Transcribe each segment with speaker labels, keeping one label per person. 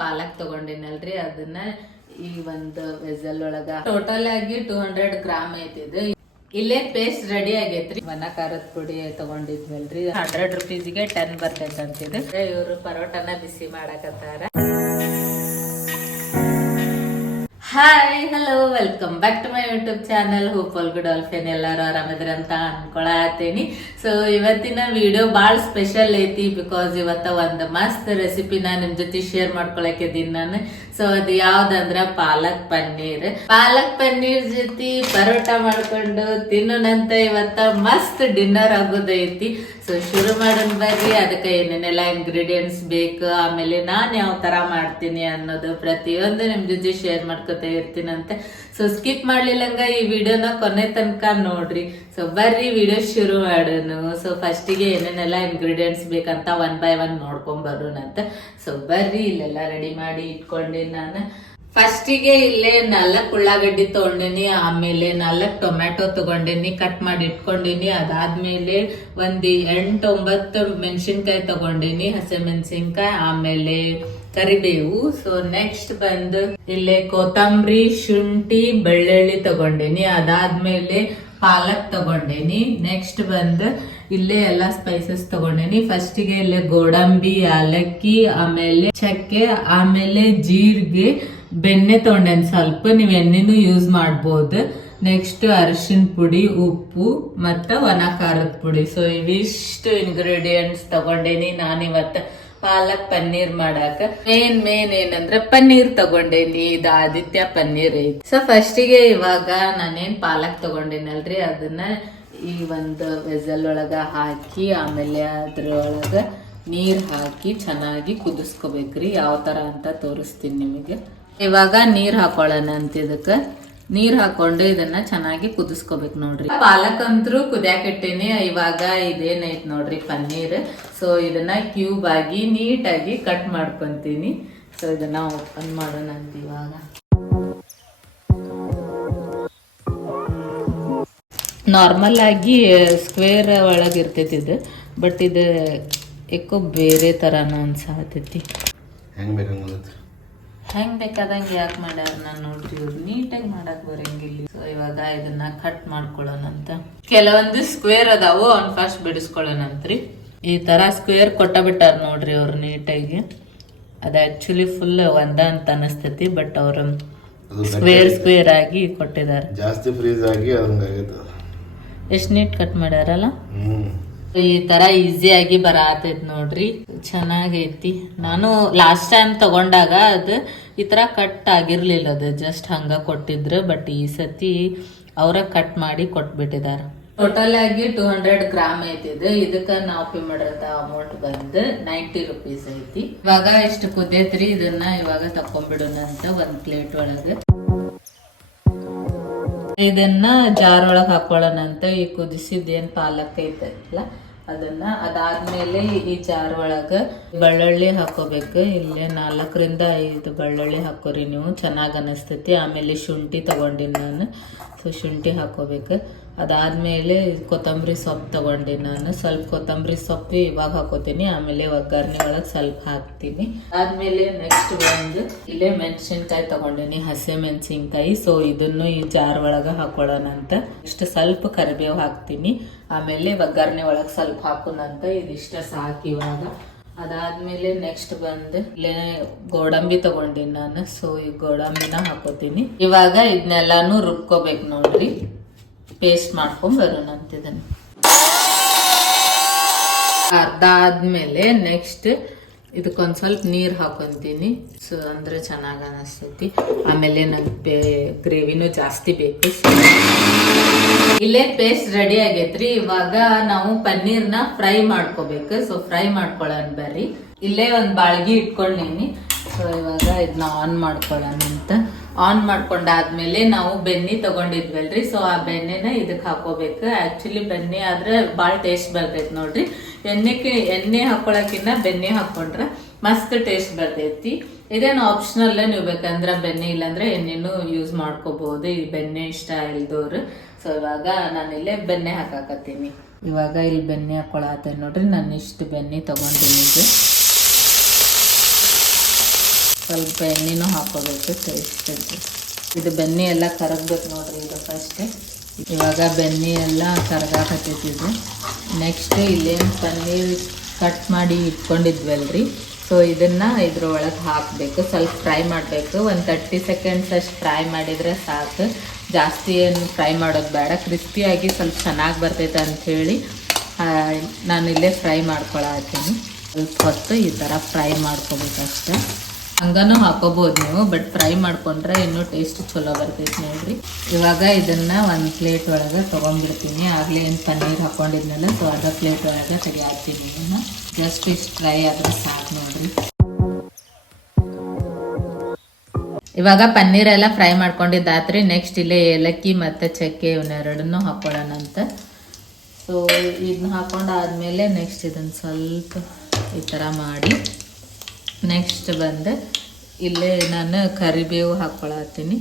Speaker 1: ಪಾಲಕ್ ತಗೊಂಡಿನಲ್ರಿ, ಅದನ್ನ ಈ ಒಂದು ವೆಸಲ್ ಒಳಗ. ಟೋಟಲ್ ಆಗಿ ಟೂ ಹಂಡ್ರೆಡ್ ಗ್ರಾಮ್ ಐತಿದು. ಇಲ್ಲೇ ಪೇಸ್ಟ್ ರೆಡಿ ಆಗೈತ್ರಿ. ಒಣ ಖಾರದ ಪುಡಿ ತಗೊಂಡಿದ್ವಲ್ರಿ. Hundred ರುಪೀಸ್ಗೆ ten ಬರ್ತೈತಂತಿದು. ಇವರು ಪರೋಟನ ಬಿಸಿ ಮಾಡಕತ್ತಾರ. Hi hello welcome back to my YouTube channel hope all good all fine ಎಲ್ಲರೂ ಆರಾಮಿದ್ರೆ ಅಂತ ಅನ್ಕೊಳತೇನಿ ಸೊ ಇವತ್ತಿನ ವಿಡಿಯೋ ಭಾಳ ಸ್ಪೆಷಲ್ ಐತಿ ಬಿಕಾಸ್ ಇವತ್ತ ಒಂದು ಮಸ್ತ್ ರೆಸಿಪಿನ ನಿಮ್ ಜೊತೆ ಶೇರ್ ಮಾಡ್ಕೊಳಕ್ ಇದೀನಿ ನಾನು. ಸೊ ಅದು ಯಾವ್ದಂದ್ರ ಪಾಲಕ್ ಪನ್ನೀರ್. ಪಾಲಕ್ ಪನ್ನೀರ್ ಜೊತೆ ಪರೋಟ ಮಾಡ್ಕೊಂಡು ತಿನ್ನೋಣಂತ ಇವತ್ತ ಮಸ್ತ್ ಡಿನ್ನರ್ ಆಗೋದೈತಿ ಸೊ ಶುರು ಮಾಡೋಣ ಬರ್ರಿ. ಅದಕ್ಕೆ ಏನೇನೆಲ್ಲ ಇಂಗ್ರೀಡಿಯೆಂಟ್ಸ್ ಬೇಕು, ಆಮೇಲೆ ನಾನ್ ಯಾವ ತರ ಮಾಡ್ತೀನಿ ಅನ್ನೋದು ಪ್ರತಿಯೊಂದು ನಿಮ್ ಜೊತೆ ಶೇರ್ ಮಾಡ್ಕೊತಾ ಇರ್ತೀನಂತೆ. ಸೊ ಸ್ಕಿಪ್ ಮಾಡ್ಲಿಲ್ಲಂಗ ಈ ವಿಡಿಯೋನ ಕೊನೆ ತನಕ ನೋಡ್ರಿ. ಸೊ ಬರ್ರಿ ವಿಡಿಯೋ ಶುರು ಮಾಡೋಣ. ಸೊ ಫಸ್ಟಿಗೆ ಏನೇನೆಲ್ಲ ಇಂಗ್ರೀಡಿಯೆಂಟ್ಸ್ ಬೇಕಂತ ಒನ್ ಬೈ ಒನ್ ನೋಡ್ಕೊಂಡ್ ಬರೋಣಂತ. ಸೊ ಬರ್ರಿ, ಇಲ್ಲೆಲ್ಲ ರೆಡಿ ಮಾಡಿ ಇಟ್ಕೊಂಡೆ ನಾನು. ಫಸ್ಟಿಗೆ ಇಲ್ಲೇ ನಾಲ್ಕು ಉಳ್ಳಾಗಡ್ಡಿ ತೊಗೊಂಡಿನಿ ಆಮೇಲೆ ನಾಲ್ಕು ಟೊಮ್ಯಾಟೊ ತಗೊಂಡಿನಿ ಕಟ್ ಮಾಡಿ ಇಟ್ಕೊಂಡಿನಿ. ಅದಾದ್ಮೇಲೆ ಒಂದು ಎಂಟೊಂಬತ್ತು ಮೆಣಸಿನ್ಕಾಯಿ ತಗೊಂಡಿನಿ ಹಸಿ ಮೆಣಸಿನ್ಕಾಯಿ ಆಮೇಲೆ ಕರಿಬೇವು ಸೊ ನೆಕ್ಸ್ಟ್ ಬಂದು ಇಲ್ಲೇ ಕೊತ್ತಂಬರಿ, ಶುಂಠಿ, ಬೆಳ್ಳುಳ್ಳಿ ತಗೊಂಡೇನಿ. ಅದಾದ್ಮೇಲೆ ಪಾಲಕ್ ತಗೊಂಡೇನಿ. ನೆಕ್ಸ್ಟ್ ಬಂದು ಇಲ್ಲೇ ಎಲ್ಲಾ ಸ್ಪೈಸಸ್ ತಗೊಂಡೇನಿ. ಫಸ್ಟಿಗೆ ಇಲ್ಲೇ ಗೋಡಂಬಿ ಏಲಕ್ಕಿ ಆಮೇಲೆ ಚಕ್ಕೆ, ಆಮೇಲೆ ಜೀರಿಗೆ, ಬೆಣ್ಣೆ ತಗೊಂಡೇನಿ ಸ್ವಲ್ಪ. ನೀವು ಎಣ್ಣೆನೂ ಯೂಸ್ ಮಾಡ್ಬೋದು. ನೆಕ್ಸ್ಟ್ ಅರಿಶಿನ ಪುಡಿ, ಉಪ್ಪು, ಮತ್ತು ಒಣ ಖಾರದ ಪುಡಿ. ಸೊ ಇವಿಷ್ಟು ಇಂಗ್ರೀಡಿಯೆಂಟ್ಸ್ ತಗೊಂಡೇನಿ ನಾನಿವತ್ತ. ಪಾಲಕ್ ಪನ್ನೀರ್ ಮಾಡಾಕ ಮೇನ್ ಮೇನ್ ಏನಂದ್ರೆ ಪನ್ನೀರ್ ತಗೊಂಡೇನಿ ಇದು ಆದಿತ್ಯ ಪನ್ನೀರ್ ಐತಿ. ಸೊ ಫಸ್ಟಿಗೆ ಇವಾಗ ನಾನೇನ್ ಪಾಲಕ್ ತಗೊಂಡೇನಲ್ರಿ, ಅದನ್ನ ಈ ಒಂದು ವೆಸಲ್ ಒಳಗ ಹಾಕಿ, ಆಮೇಲೆ ಅದ್ರೊಳಗ ನೀರ್ ಹಾಕಿ ಚೆನ್ನಾಗಿ ಕುದಿಸ್ಕೋಬೇಕ್ರಿ. ಯಾವ ತರ ಅಂತ ತೋರಿಸ್ತೀನಿ ನಿಮಗೆ. ಇವಾಗ ನೀರ್ ಹಾಕೊಳ್ಳೋಣ ಅಂತ ಇದಕ್ಕ. ನೀರ್ ಹಾಕೊಂಡು ಇದನ್ನ ಚೆನ್ನಾಗಿ ಕುದಿಸ್ಕೋಬೇಕು ನೋಡ್ರಿ. ಪಾಲಕ್ ಅಂತೂ ಕುದಿಯಾಕ ಇಟ್ಟೀನಿ ಇವಾಗ ಇದೇನೈತ್ ನೋಡ್ರಿ ಪನ್ನೀರ್. ಸೊ ಇದನ್ನ ಕ್ಯೂಬ್ ಆಗಿ ನೀಟಾಗಿ ಕಟ್ ಮಾಡ್ಕೊಂತೀನಿ. ಸೊ ಇದನ್ನ ಓಪನ್ ಮಾಡೋಣ ಅಂತ ಇವಾಗ. ನಾರ್ಮಲ್ ಆಗಿ ಸ್ಕ್ವೇರ್ ಒಳಗೆ ಇರ್ತೈತಿ ಇದು. ಬಟ್ ಇದು ಏಕೋ ಬೇರೆ ಥರನ ಅನ್ಸಾತೈತಿ.
Speaker 2: ಹೆಂಗೆ
Speaker 1: ಹೆಂಗ್ ಬೇಕಾದಂಗೆ ಯಾಕೆ ಮಾಡ್ಯಾರ ನಾನು ನೋಡ್ರಿ ಇವ್ರು ನೀಟಾಗಿ ಮಾಡಕ್ ಬರಂಗಿಲ್ಲ. ಸೊ ಇವಾಗ ಇದನ್ನ ಕಟ್ ಮಾಡ್ಕೊಳ್ಳೋಣಂತ. ಕೆಲವೊಂದು ಸ್ಕ್ವೇರ್ ಅದಾವು ಅವ್ನ್ ಫಸ್ಟ್ ಬಿಡಿಸ್ಕೊಳ್ಳೋಣಂತ್ರಿ. ಈ ತರ ಸ್ಕ್ವೇರ್ ಕೊಟ್ಟ ಬಿಟ್ಟಾರ ನೋಡ್ರಿ ಅವ್ರು ನೀಟಾಗಿ. ಅದು ಆಕ್ಚುಲಿ ಫುಲ್ ಒಂದ ಅಂತ ಅನಸ್ತೈತಿ ಬಟ್ ಅವ್ರು ಸ್ಕ್ವೇರ್ ಸ್ಕ್ವೇರ್ ಆಗಿ ಕೊಟ್ಟಿದ್ದಾರೆ
Speaker 2: ಜಾಸ್ತಿ ಫ್ರೀಸ್ ಆಗಿ
Speaker 1: ಎಷ್ಟ್ ನೀಟ್ ಕಟ್ ಮಾಡ್ಯಾರಲ್ಲ? ಈ ತರ ಈಸಿಯಾಗಿ ಬರತೈತ್ ನೋಡ್ರಿ. ಚೆನ್ನಾಗೈತಿ. ನಾನು ಲಾಸ್ಟ್ ಟೈಮ್ ತಗೊಂಡಾಗ ಅದು ಈ ತರ ಕಟ್ ಆಗಿರ್ಲಿಲ್ಲ ಅದು. ಜಸ್ಟ್ ಹಂಗ ಕೊಟ್ಟಿದ್ರು ಬಟ್ ಈ ಸತಿ ಅವರ ಕಟ್ ಮಾಡಿ ಕೊಟ್ಬಿಟ್ಟಿದಾರ. ಟೋಟಲ್ ಆಗಿ ಟೂ ಹಂಡ್ರೆಡ್ ಗ್ರಾಮ್ ಐತಿದು ಇದಕ್ಕ ನಾವು ಪೇ ಮಾಡಿರೋ ಅಮೌಂಟ್ ಬಂದು ನೈಂಟಿ ರುಪೀಸ್ ಐತಿ. ಇವಾಗ ಎಷ್ಟು ಕುದ್ದೈತ್ರಿ ಇದನ್ನ ಇವಾಗ ತಕೊಂಡ್ಬಿಡೋಣ ಅಂತ ಒಂದ್ ಪ್ಲೇಟ್ ಒಳಗೆ. ಇದನ್ನ ಜಾರ್ ಒಳಗ್ ಹಾಕೊಳ್ಳೋಣ ಅಂತ ಈ ಕುದಿಸಿದ ಏನ್ ಪಾಲಕ್ ಐತಲ್ಲ ಅದನ್ನ ಅದಾದ್ಮೇಲೆ ಈ ಜಾರ್ ಒಳಗ ಬೆಳ್ಳುಳ್ಳಿ ಹಾಕೋಬೇಕು. ಇಲ್ಲೇ ನಾಲ್ಕರಿಂದ ಐದು ಬೆಳ್ಳುಳ್ಳಿ ಹಾಕೋರಿ ನೀವು. ಚೆನ್ನಾಗ್ ಅನಿಸ್ತೈತಿ. ಆಮೇಲೆ ಶುಂಠಿ ತಗೊಂಡಿನಿ ನಾನು. ಸೊ, ಶುಂಠಿ ಹಾಕೋಬೇಕು. ಅದಾದ್ಮೇಲೆ ಕೊತ್ತಂಬರಿ ಸೊಪ್ಪು ತಗೊಂಡಿ ನಾನು. ಸ್ವಲ್ಪ ಕೊತ್ತಂಬರಿ ಸೊಪ್ಪು ಇವಾಗ ಹಾಕೋತೀನಿ. ಆಮೇಲೆ ಒಗ್ಗರಣೆ ಒಳಗೆ ಸ್ವಲ್ಪ ಹಾಕ್ತೀನಿ. ಆದಮೇಲೆ ನೆಕ್ಸ್ಟ್ ಬಂದು ಇಲ್ಲೇ ಮೆಣಸಿನ್ಕಾಯಿ ತಗೊಂಡಿನಿ. ಹಸಿ ಮೆಣಸಿನ್ಕಾಯಿ. ಸೊ ಇದನ್ನು ಈ ಜಾರ್ ಒಳಗ ಹಾಕೊಳ್ಳೋಣ ಅಂತ. ಇಷ್ಟು ಸ್ವಲ್ಪ ಕರಿಬೇವು ಹಾಕ್ತೀನಿ. ಆಮೇಲೆ ಒಗ್ಗರಣೆ ಒಳಗೆ ಸ್ವಲ್ಪ ಹಾಕೋಣಂತ ಇದಿಷ್ಟ ಸಾಕು ಇವಾಗ. ಅದಾದ್ಮೇಲೆ ನೆಕ್ಸ್ಟ್ ಬಂದು ಇಲ್ಲೇ ಗೋಡಂಬಿ ತಗೊಂಡಿನಿ ನಾನು. ಸೊ ಈ ಗೋಡಂಬಿನ ಹಾಕೋತೀನಿ. ಇವಾಗ ಇದನ್ನೆಲ್ಲಾನು ರುಬ್ಕೋಬೇಕು ನೋಡ್ರಿ. ಪೇಸ್ಟ್ ಮಾಡ್ಕೊಂಡ್ ಬರೋಣ ಇದನ್ನು. ಅರ್ಧ ಆದ್ಮೇಲೆ ನೆಕ್ಸ್ಟ್ ಇದಕ್ಕೊಂದ್ ಸ್ವಲ್ಪ ನೀರ್ ಹಾಕೊಂತೀನಿ. ಸೊ ಅಂದ್ರೆ ಚೆನ್ನಾಗ್ ಅನಿಸ್ತೈತಿ. ಆಮೇಲೆ ನಂಗೆ ಗ್ರೇವಿನೂ ಜಾಸ್ತಿ ಬೇಕು. ಇಲ್ಲೇ ಪೇಸ್ಟ್ ರೆಡಿ ಆಗೈತ್ರಿ. ಇವಾಗ ನಾವು ಪನ್ನೀರ್ನ ಫ್ರೈ ಮಾಡ್ಕೋಬೇಕು. ಸೊ ಫ್ರೈ ಮಾಡ್ಕೊಳ್ಳೋಣ ಬರ್ರಿ. ಇಲ್ಲೇ ಒಂದ್ ಬಾಳ್ಗಿ ಇಟ್ಕೊಂಡಿನಿ ಸೊ ಇವಾಗ ಇದನ್ನ ಆನ್ ಮಾಡ್ಕೊಳ್ಳೋಣ ಅಂತ. ಆನ್ ಮಾಡ್ಕೊಂಡಾದ್ಮೇಲೆ ನಾವು ಬೆಣ್ಣೆ ತಗೊಂಡಿದ್ವಲ್ರಿ. ಸೊ ಆ ಬೆಣ್ಣೆನ ಇದಕ್ಕೆ ಹಾಕೋಬೇಕು. ಆಕ್ಚುಲಿ ಬೆಣ್ಣೆ ಆದ್ರೆ ಭಾಳ ಟೇಸ್ಟ್ ಬರ್ತೈತಿ ನೋಡ್ರಿ. ಎಣ್ಣೆಗೆ ಎಣ್ಣೆ ಹಾಕೊಳಕಿನ್ನ ಬೆಣ್ಣೆ ಹಾಕೊಂಡ್ರೆ ಮಸ್ತ್ ಟೇಸ್ಟ್ ಬರ್ತೈತಿ. ಇದೇನು ಆಪ್ಷನಲ್ ನೀವು ಬೇಕಂದ್ರೆ ಬೆಣ್ಣೆ ಇಲ್ಲಾಂದ್ರೆ ಎಣ್ಣೆನೂ ಯೂಸ್ ಮಾಡ್ಕೋಬಹುದು ಈ ಬೆಣ್ಣೆ ಇಷ್ಟ ಇಲ್ದವ್ರು ಸೊ ಇವಾಗ ನಾನು ಇಲ್ಲೇ ಬೆಣ್ಣೆ ಹಾಕಾಕತ್ತೀನಿ. ಇವಾಗ ಇಲ್ಲಿ ಬೆಣ್ಣೆ ಹಾಕೊಳತ್ತೆ ನೋಡ್ರಿ. ನಾನು ಇಷ್ಟು ಬೆಣ್ಣೆ ತಗೊಂಡಿನಿ ಸ್ವಲ್ಪ ಎಣ್ಣೆನೂ ಹಾಕೋಬೇಕು ಟೇಸ್ಟ್ ಅಂತ ಇದು ಬೆಣ್ಣೆ ಎಲ್ಲ ಕರಗ್ಬೇಕು ನೋಡ್ರಿ ಇದು ಫಸ್ಟ್ ಇವಾಗ ಬೆಣ್ಣೆ ಎಲ್ಲ ಕರಗಾಕತ್ತೈತಿದು ನೆಕ್ಸ್ಟ್ ಇಲ್ಲೇನು ಪನ್ನೀರ್ ಕಟ್ ಮಾಡಿ ಇಟ್ಕೊಂಡಿದ್ವಲ್ರಿ. ಸೊ ಇದನ್ನು ಇದ್ರೊಳಗೆ ಹಾಕಬೇಕು. ಸ್ವಲ್ಪ ಫ್ರೈ ಮಾಡಬೇಕು. ಒಂದು ತರ್ಟಿ ಸೆಕೆಂಡ್ಸ್ ಅಷ್ಟು ಫ್ರೈ ಮಾಡಿದರೆ ಸಾಕು. ಜಾಸ್ತಿ ಏನು ಫ್ರೈ ಮಾಡೋದು ಬೇಡ. ಕ್ರಿಸ್ಪಿಯಾಗಿ ಸ್ವಲ್ಪ ಚೆನ್ನಾಗಿ ಬರ್ತೈತೆ ಅಂಥೇಳಿ ನಾನು ಇಲ್ಲೇ ಫ್ರೈ ಮಾಡ್ಕೊಳತ್ತೀನಿ ಸ್ವಲ್ಪ ಹೊತ್ತು ಈ ಥರ ಫ್ರೈ ಮಾಡ್ಕೊಬೇಕಷ್ಟೆ. ಹಂಗನೂ ಹಾಕೋಬಹುದು ನೀವು ಬಟ್ ಫ್ರೈ ಮಾಡ್ಕೊಂಡ್ರೆ ಇನ್ನೂ ಟೇಸ್ಟ್ ಚಲೋ ಬರ್ತೈತಿ ನೋಡ್ರಿ. ಇವಾಗ ಇದನ್ನ ಒಂದು ಪ್ಲೇಟ್ ಒಳಗೆ ತೊಗೊಂಡ್ಬಿಡ್ತೀನಿ. ಆಗಲೇ ಏನು ಪನ್ನೀರ್ ಹಾಕೊಂಡಿದ್ನಲ್ಲ ಸೊ ಅದ ಪ್ಲೇಟ್ ಒಳಗೆ ತೆಗಿಯಾಕ್ತೀನಿ ಇದನ್ನ. ಜಸ್ಟ್ ಇಷ್ಟು ಫ್ರೈ ಆದ್ರೆ ಸಾಕು ನೋಡ್ರಿ. ಇವಾಗ ಪನ್ನೀರ್ ಎಲ್ಲ ಫ್ರೈ ಮಾಡ್ಕೊಂಡಿದ್ದಾತ್ರಿ. ನೆಕ್ಸ್ಟ್ ಇಲ್ಲೇ ಏಲಕ್ಕಿ ಮತ್ತು ಚಕ್ಕೆ ಇವನ್ನೆರಡನ್ನೂ ಹಾಕೊಳ್ಳೋಣ ಅಂತ. ಸೊ ಇದನ್ನ ಹಾಕೊಂಡಾದ್ಮೇಲೆ ನೆಕ್ಸ್ಟ್ ಇದನ್ನು ಸ್ವಲ್ಪ ಈ ಥರ ಮಾಡಿ. ನೆಕ್ಸ್ಟ್ ಬಂದು. ಇಲ್ಲೇ ನಾನು ಕರಿಬೇವು ಹಾಕ್ಕೊಳತ್ತೀನಿ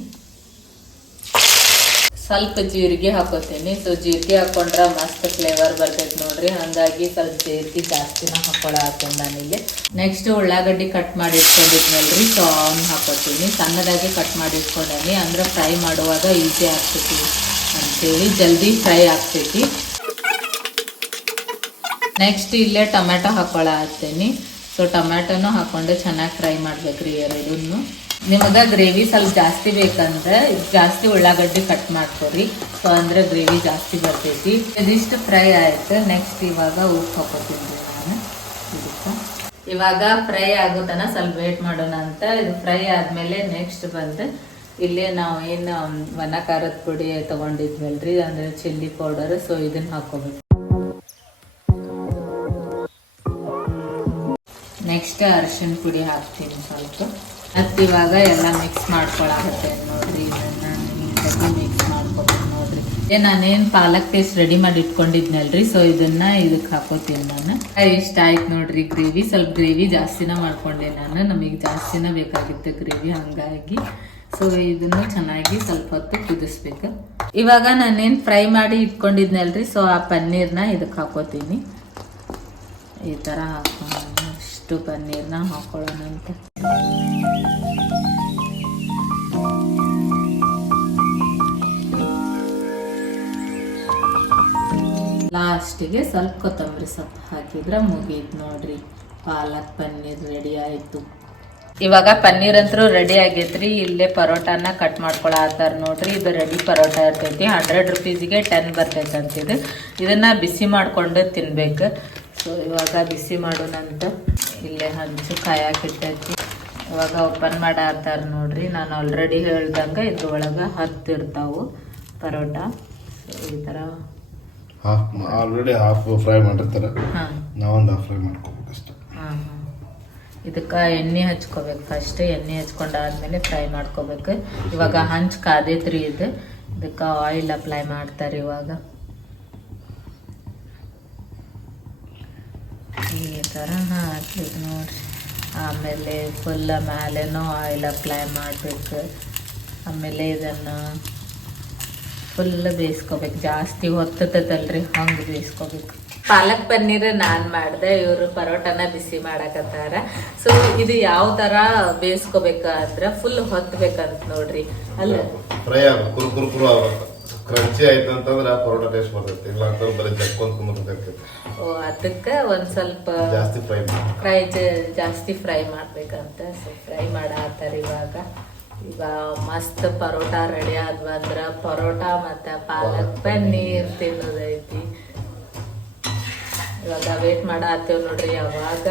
Speaker 1: ಸ್ವಲ್ಪ ಜೀರಿಗೆ ಹಾಕೋತೀನಿ. ಸೊ ಜೀರಿಗೆ ಹಾಕೊಂಡ್ರೆ ಮಸ್ತ್ ಫ್ಲೇವರ್ ಬರ್ತೈತೆ ನೋಡ್ರಿ. ಹಾಗಾಗಿ ಸ್ವಲ್ಪ ಜೀರಿಗೆ ಜಾಸ್ತಿನ ನಾನು ನಾನಿಲ್ಲಿ. ನೆಕ್ಸ್ಟ್ ಉಳ್ಳಾಗಡ್ಡಿ ಕಟ್ ಮಾಡಿ ಇಟ್ಕೊಂಡಿದ್ನಲ್ರಿ ಸೊ ಅವನ್ನ ಹಾಕೋತೀನಿ. ಸಣ್ಣದಾಗಿ ಕಟ್ ಮಾಡಿ ಇಟ್ಕೊಂಡೇನಿ ಅಂದ್ರೆ ಫ್ರೈ ಮಾಡುವಾಗ ಈಸಿ ಆಗ್ತೈತಿ ಅಂತೇಳಿ ಜಲ್ದಿ ಫ್ರೈ ಆಗ್ತೈತಿ. ನೆಕ್ಸ್ಟ್ ಇಲ್ಲೇ ಟೊಮೆಟೊ ಹಾಕೊಳತ್ತೀನಿ. ಸೊ ಟೊಮ್ಯಾಟೊನು ಹಾಕ್ಕೊಂಡು ಚೆನ್ನಾಗಿ ಫ್ರೈ ಮಾಡ್ಬೇಕ್ರಿ ಎರಡನ್ನೂ. ನಿಮಗೆ ಗ್ರೇವಿ ಸ್ವಲ್ಪ ಜಾಸ್ತಿ ಬೇಕಂದ್ರೆ ಜಾಸ್ತಿ ಉಳ್ಳಾಗಡ್ಡಿ ಕಟ್ ಮಾಡ್ಕೊರಿ. ಸೊ ಅಂದ್ರೆ ಗ್ರೇವಿ ಜಾಸ್ತಿ ಬರ್ತೈತಿ. ಇದಿಷ್ಟು ಫ್ರೈ ಆಯಿತು. ನೆಕ್ಸ್ಟ್ ಇವಾಗ ಉಪ್ಪು ಹಾಕೋತೀನಿ ನಾನು. ಇದಕ್ಕೆ ಇವಾಗ ಫ್ರೈ ಆಗೋತನ ಸ್ವಲ್ಪ ವೇಟ್ ಮಾಡೋಣ ಅಂತ. ಇದು ಫ್ರೈ ಆದಮೇಲೆ ನೆಕ್ಸ್ಟ್ ಬಂದು ಇಲ್ಲಿ ನಾವು ಏನು ಒಣ ಖಾರದ ಪುಡಿ ತೊಗೊಂಡಿದ್ವಲ್ರಿ. ಅಂದರೆ ಚಿಲ್ಲಿ ಪೌಡರ್ ಸೊ ಇದನ್ನ ಹಾಕೋಬೇಕು. ನೆಕ್ಸ್ಟ್ ಅರಿಶಿನ ಪುಡಿ ಹಾಕ್ತೀನಿ ಸ್ವಲ್ಪ. ಮತ್ತು ಇವಾಗ ಎಲ್ಲ ಮಿಕ್ಸ್ ಮಾಡ್ಕೊಳಾಗುತ್ತೆ ನೋಡ್ರಿ. ಇದನ್ನ ಮಿಕ್ಸ್ ಮಾಡ್ಕೊಬೇಕು ನೋಡ್ರಿ. ಏ, ನಾನೇನು ಪಾಲಕ್ ಪೇಸ್ಟ್ ರೆಡಿ ಮಾಡಿ ಇಟ್ಕೊಂಡಿದ್ನಲ್ರಿ ಸೊ ಇದನ್ನ ಇದಕ್ಕೆ ಹಾಕೋತೀನಿ ನಾನು. ಇಷ್ಟ ಆಯ್ತು ನೋಡ್ರಿ ಗ್ರೇವಿ ಸ್ವಲ್ಪ ಗ್ರೇವಿ ಜಾಸ್ತಿನ ಮಾಡ್ಕೊಂಡೆ ನಾನು. ನಮಗೆ ಜಾಸ್ತಿನ ಬೇಕಾಗಿತ್ತು ಗ್ರೇವಿ ಹಂಗಾಗಿ. ಸೊ ಇದನ್ನು ಚೆನ್ನಾಗಿ ಸ್ವಲ್ಪ ಹೊತ್ತು ಕುದಿಸ್ಬೇಕು. ಇವಾಗ ನಾನೇನು ಫ್ರೈ ಮಾಡಿ ಇಟ್ಕೊಂಡಿದ್ನಲ್ರಿ ಸೊ ಆ ಪನ್ನೀರ್ನ ಇದಕ್ಕೆ ಹಾಕೋತೀನಿ. ಈ ಥರ ಹಾಕೊಂಡು ಅಷ್ಟು ಪನ್ನೀರ್ನ ಹಾಕೊಳ್ಳೋಣ ಅಂತ. ಲಾಸ್ಟಿಗೆ ಸ್ವಲ್ಪ ಕೊತ್ತಂಬರಿ ಸೊಪ್ಪು ಹಾಕಿದ್ರೆ ಮುಗೀತು ನೋಡ್ರಿ. ಪಾಲಕ್ ಪನ್ನೀರ್ ರೆಡಿ ಆಯಿತು. ಇವಾಗ ಪನ್ನೀರ್ ಅಂತೂ ರೆಡಿ ಆಗೈತ್ರಿ. ಇಲ್ಲೇ ಪರೋಟಾನ ಕಟ್ ಮಾಡ್ಕೊಳತ್ತಾರ ನೋಡ್ರಿ. ಇದು ರೆಡಿ ಪರೋಟ ಇರ್ತೈತಿ. ಹಂಡ್ರೆಡ್ ರುಪೀಸಿಗೆ ಟೆನ್ ಬರ್ತೈತೆ ಅಂತಿದು ಇದನ್ನ ಬಿಸಿ ಮಾಡ್ಕೊಂಡು ತಿನ್ಬೇಕು. ಸೊ ಇವಾಗ ಬಿಸಿ ಮಾಡೋಣಂತ. ಇಲ್ಲೇ ಹಂಚು ಕಾಯಾಕಿರ್ತೈತಿ ಇವಾಗ ಓಪನ್ ಮಾಡಾತ್ತಾರ ನೋಡ್ರಿ. ನಾನು ಆಲ್ರೆಡಿ ಹೇಳ್ದಂಗೆ ಇದ್ರೊಳಗೆ ಹತ್ತು ಇರ್ತಾವು ಪರೋಟ. ಸೊ ಈ ಥರ
Speaker 2: ಹಾಫ್ ಆಲ್ರೆಡಿ ಹಾಫ್ ಫ್ರೈ ಮಾಡಿರ್ತಾರೆ.
Speaker 1: ಹಾಂ.
Speaker 2: ನಾವೊಂದು ಹಾಫ್ ಫ್ರೈ ಮಾಡ್ಕೋಬೇಕು ಅಷ್ಟೆ.
Speaker 1: ಹಾಂ ಹಾಂ. ಇದಕ್ಕೆ ಎಣ್ಣೆ ಹಚ್ಕೋಬೇಕು ಫಸ್ಟ್. ಎಣ್ಣೆ ಹಚ್ಕೊಂಡಾದ್ಮೇಲೆ ಫ್ರೈ ಮಾಡ್ಕೋಬೇಕು. ಇವಾಗ ಹಂಚ್ ಕಾದೈತ್ರಿ ಇದು. ಇದಕ್ಕೆ ಆಯಿಲ್ ಅಪ್ಲೈ ಮಾಡ್ತಾರೆ ಇವಾಗ. ಈ ಥರ ಹಾಕಿದ್ದು ನೋಡ್ರಿ. ಆಮೇಲೆ ಫುಲ್ಲ ಮೇಲೆನೂ ಆಯಿಲ್ ಅಪ್ಲೈ ಮಾಡಬೇಕು. ಆಮೇಲೆ ಇದನ್ನು ಫುಲ್ ಬೇಯಿಸ್ಕೋಬೇಕು. ಜಾಸ್ತಿ ಹೊತ್ತತದಲ್ರಿ ಹಂಗೆ ಬೇಯಿಸ್ಕೋಬೇಕು. ಪಾಲಕ್ ಪನ್ನೀರ್ ನಾನ್ ಮಾಡ್ದೆ, ಇವರು ಪರೋಟನ ಬಿಸಿ ಮಾಡಕತ್ತಾರ. ಸೊ ಇದು ಯಾವ ತರ ಬೇಯಿಸ್ಕೋಬೇಕ ಅಂದ್ರ ಫುಲ್ ಹೊತ್ತಬೇಕಂತ ನೋಡ್ರಿ. ಅಲ್ಲ?
Speaker 2: ಫ್ರೈ ಕುರು ಕ್ರಂಚಿ ಆಯ್ತು ಅಂತಂದ್ರೆ ಪರೋಟ ಟೇಸ್ಟ್ ಬರ್ತೈತಿ. ಇಲ್ಲ ಅಂತಂದ್ರೆ ಬರೀ ಜಕ್ಕೊಂತ ಕುಂದಿರ್ತೈತಿ
Speaker 1: ಓ ಅದಕ್ಕೆ ಒಂದ್ ಸ್ವಲ್ಪ
Speaker 2: ಜಾಸ್ತಿ ಫ್ರೈ
Speaker 1: ಫ್ರೈ ಜಾಸ್ತಿ ಫ್ರೈ ಮಾಡ್ಬೇಕಂತ. ಸೊ ಫ್ರೈ ಮಾಡಾತಾರ ಇವಾಗ. ಈಗ ಮಸ್ತ್ ಪರೋಟ ರೆಡಿ ಆದ್ವ ಅಂದ್ರ ಪರೋಟ ಮತ್ತ ಪಾಲಕ್ ಪನ್ನೀರ್. ತಿನ್ನೋದೈತಿ. ಇವಾಗ ವೇಟ್ ಮಾಡತ್ತೇವ್ ನೋಡ್ರಿ ಯಾವಾಗ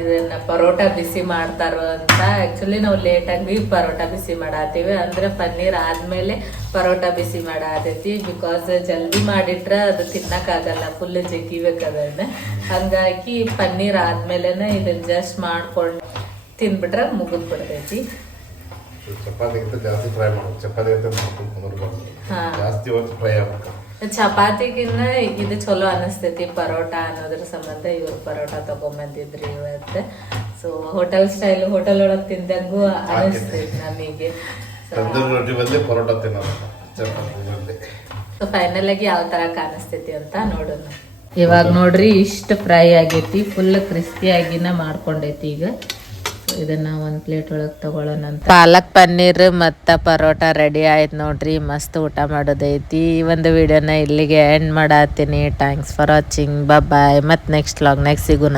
Speaker 1: ಇದನ್ನ ಪರೋಟ ಬಿಸಿ ಮಾಡ್ತಾರೋ ಅಂತ. ಆಕ್ಚುಲಿ ನಾವು ಲೇಟಾಗಿ ಪರೋಟ ಬಿಸಿ ಮಾಡತ್ತೀವಿ ಅಂದ್ರೆ ಪನ್ನೀರ್ ಆದ್ಮೇಲೆ ಪರೋಟ ಬಿಸಿ ಮಾಡಾತೈತಿ. ಬಿಕಾಸ್ ಜಲ್ದಿ ಮಾಡಿಟ್ರೆ ಅದು ತಿನ್ನಕ್ಕಾಗಲ್ಲ ಫುಲ್ ಅದನ್ನ ಹಂಗಾಗಿ ಪನ್ನೀರ್ ಆದ್ಮೇಲೆನೆ ಇದನ್ನ ಜಸ್ಟ್ ಮಾಡ್ಕೊಂಡು ತಿನ್ಬಿಟ್ರೆ ಮುಗಿದ್ ಬಿಡ್ತೈತಿ.
Speaker 2: ಚಪಾತಿಗಿಂತ ಜಾಸ್ತಿ ಫ್ರೈ ಮಾಡ್ಬೇಕು. ಚಪಾತಿ ಜಾಸ್ತಿ ಫ್ರೈ ಆಗ್ಬೇಕು.
Speaker 1: ಚಪಾತಿಗಿನ್ನ ಇದು ಚಲೋ ಅನಿಸ್ತೈತಿ ಪರೋಟ ಅನ್ನೋದ್ರ ಸಂಬಂಧ ಇವ್ರು ಪರೋಟ ತಗೊಂಬಂದಿದ್ರಿ ಇವತ್ತು. ಸೊ ಹೋಟೆಲ್ ಸ್ಟೈಲ್ ಹೋಟೆಲ್ ಒಳಗ್ ತಿಂದಂಗೂ ಅನಿಸ್ತೈತಿ ನಮಗೆ.
Speaker 2: ತಂದೂರಿ ರೊಟ್ಟಿ ಬದಲಿ ಪರೋಟ ತಿನ್ನೋದು. ಚಪಾತಿ ಬದಲಿ
Speaker 1: ಸೊ ಫೈನಲ್ ಆಗಿ ಯಾವ ತರ ಕಾಣಿಸ್ತೈತಿ ಅಂತ ನೋಡೋಣ. ಇವಾಗ ನೋಡ್ರಿ ಇಷ್ಟು ಫ್ರೈ ಆಗೈತಿ ಫುಲ್ ಕ್ರಿಸ್ಪಿ ಆಗಿನ ಮಾಡ್ಕೊಂಡೈತಿ ಈಗ. ಇದನ್ನ ಒಂದ್ ಪ್ಲೇಟ್ ಒಳಗ್ ತಗೊಳ್ಳೋಣ ಪಾಲಕ್ ಪನ್ನೀರ್ ಮತ್ತ ಪರೋಟ ರೆಡಿ ಆಯ್ತ್ ನೋಡ್ರಿ, ಮಸ್ತ್ ಊಟ ಮಾಡೋದೈತಿ. ಈ ಒಂದು ವಿಡಿಯೋನ ಇಲ್ಲಿಗೆ ಎಂಡ್ ಮಾಡತ್ತೀನಿ ಥ್ಯಾಂಕ್ಸ್ ಫಾರ್ ವಾಚಿಂಗ್ ಬಾಯ್ ಮತ್ತೆ ನೆಕ್ಸ್ಟ್ ಲಾಗ್ ನೆಕ್ಸ್ಟ್ ಸಿಗೋಣ.